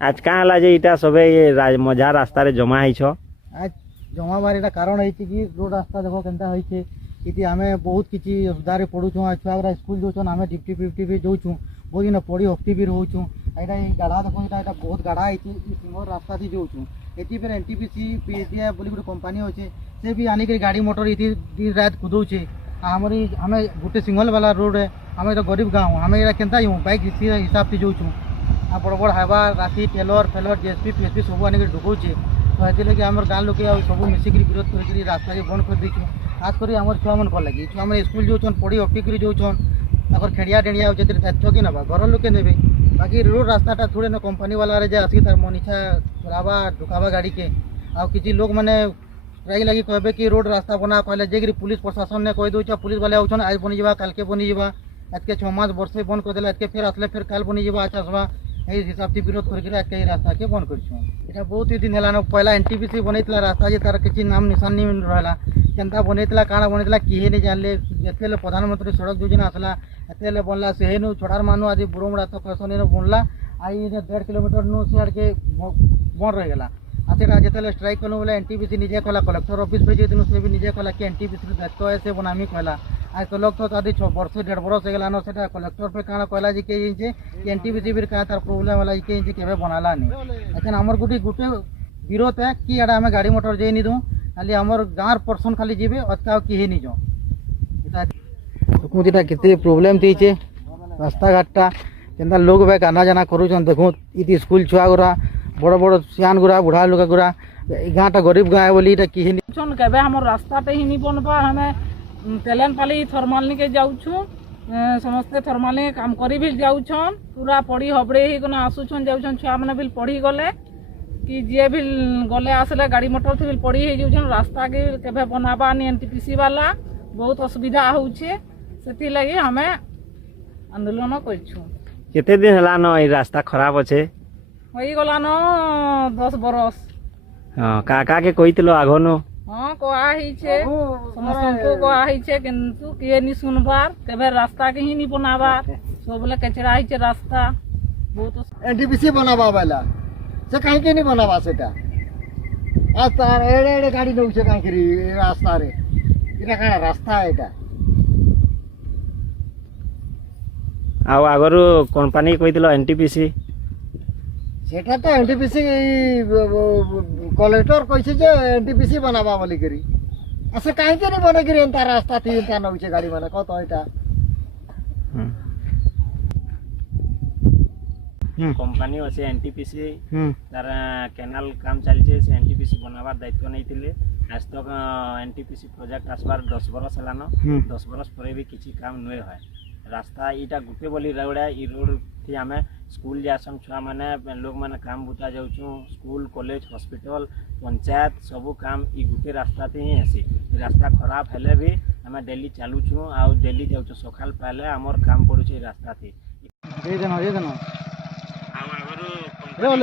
आज क्या है जे इटा सबे ये मजा रास्ता रे जमा है आज जमाबार एटा कारण है कि रोड रास्ता देखो केनता होइछे इति आमे बहुत किछि सुधारे पढुछो छुआ स्कूल जोछन आमे डिप्टी फिफ्टी भी जोछू बहुत दिन पढ़ी हफ्ती भी रोचू एटा गाढ़ा देखो एटा बहुत गाढ़ा है सिंगल रास्ता थी जोछू एति फिर एनटीपीसी पीएसडीए बोली गोटे कंपनी होचे से भी आनी गाड़ी मोटर इति दिन रात कुदौछे हमारी हमें गोटे सिंगल वाला रोड है हमें तो गरीब गाँव हमें एटा केनता बाइक हिसाब से जोछू आ बड़ बड़ हाइवा राति टेलर फेलर जेएसपी पीएसपी सब आनी ढुकौचे तो ये लगे आम गाँ लोक सब मिसिक विरोध कर रास्ता के बंद कर देचु खास कर आम छुआ मन लगे छुआ मैंने स्कूल जाऊन पढ़ी अटकी जाऊन तापर खेड़िया डेड़िया दायित्व कि ना घर लोके ने बाकी रोड रास्ता थोड़े ना कंपनी वाला रे आसिक तार मन इच्छा चलावा ढुकावा गाड़ी के आ किसी लोग मैंने प्राय लगी कहबे कि रोड रास्ता बना कहले जे पुलिस प्रशासन ने कह दौर पुलिस वाले आउन आज बनी जा काल के बनी जा आज के 6 मास वर्षे बंद कर देला फिर आसले फिर काल बनी जा अच्छा सभा यही हिसाब से विरोध करके रास्ता के बंद कर बहुत ही दिन है पहला एनटीपीसी बनईला रास्ता जे तार किसी नाम निशान नहीं रहा केनता बनईला काଣା बनईला किए नहीं जानले जिते प्रधानमंत्री सड़क योजना आसला एते बनला से छोड़ार मानु आज बुरमुड़ा तक बनला आई 1.5 किलोमीटर नु सियाड़ के बंद रहीगला आ जिते स्ट्राइक कलु बोले एनटीपीसी निजे कहला कलेक्टर ऑफिस भेजे दिन से भी निजे कहला कि एनटीपीसी दायित्व है से बनामी कहला आज कलेक्टर तो आदि 6 वर्ष 1.5 वर्ष होगलान से कलेक्टर पे काଣା कहला जे के एनटीपीसी भी क्या तार प्रोब्लेम वाला के केबे बनाला नहीं लेकिन हमर गोटे विरोध है कि एडा हमें गाड़ी मोटर जे नहीं दूँ खाली हमर गाँव पर्सन खाली जीवे अतका किए नहीं जो देखूँ केते प्रोब्लेम थी रास्ता घाटा केनता लोग बैक आना जाना करूँ देखूँ इति स्कूल छुआ गुरा बड़ बड़ सियान गुरा बुढ़ा लोग गुरा गाँटा गरीब गाँव है बोली किए नहीं केबे हमर रास्ताटे ही नहीं बनबा हमें तेलेन पाली थर्माल के जाऊँ समस्ते थर्माल काम करी भी जाऊन पूरा पढ़ी हबड़े ही आसुन जाऊन छुआ मैंने भी पढ़ी गले कि जी भी गले आसले गाड़ी मोटर थी पड़ी हो रास्ता के केबे बनाबा नहीं एनटीपीसी वाला बहुत असुविधा होचे से लगी हमें आंदोलन करछू केते दिन हला न ई रास्ता खराब अच्छे हो गलान 10 बरस हां का के कहितलो आगो न हां कहा ही छे समस्त को कहा ही छे किंतु किए नहीं सुनबार केबे रास्ता के ही नहीं बनाबा सब बोले कचरा ही छे रास्ता बहुत एनटीपीसी बनाबा वाला से कहीं के नहीं बनावा सेटा आज तार एड़े एड़े गाड़ी नौचे कहीं करी रास्ता रे इटा काना रास्ता है एटा आउ आगरु कंपनी कहितलो एनटीपीसी सेटा तो एनटीपीसी कलेक्टर कहिसे जे एनटीपीसी बनावा बोली करी ऐसे कहीं के नहीं बने करी एंता रास्ता थी एंता नौचे गाड़ी माने कत एटा कंपनी अच्छे एनटीपीसी तार केनाल काम चलছে से एनटीपीसी बनाबार दायित्व नहीं थिले आज तक एनटीपीसी प्रोजेक्ट आसबार 10 बरस हलानो 10 बरस पर भी किसी काम नुए है रास्ता इटा गुटे बोली रोड है ई रोड थी आमे स्कूल जासन छुआ माने लोग माने काम बुता जाउछु स्कूल कॉलेज हॉस्पिटल पंचायत सब काम ई गुटे रास्ता थी ही आसी रास्ता खराब हेले भी हमें डेली चलुछु आ डेली जाउछु सकाल पहले हमर काम पड़ुछि रास्ता थी दे देना हम आगरो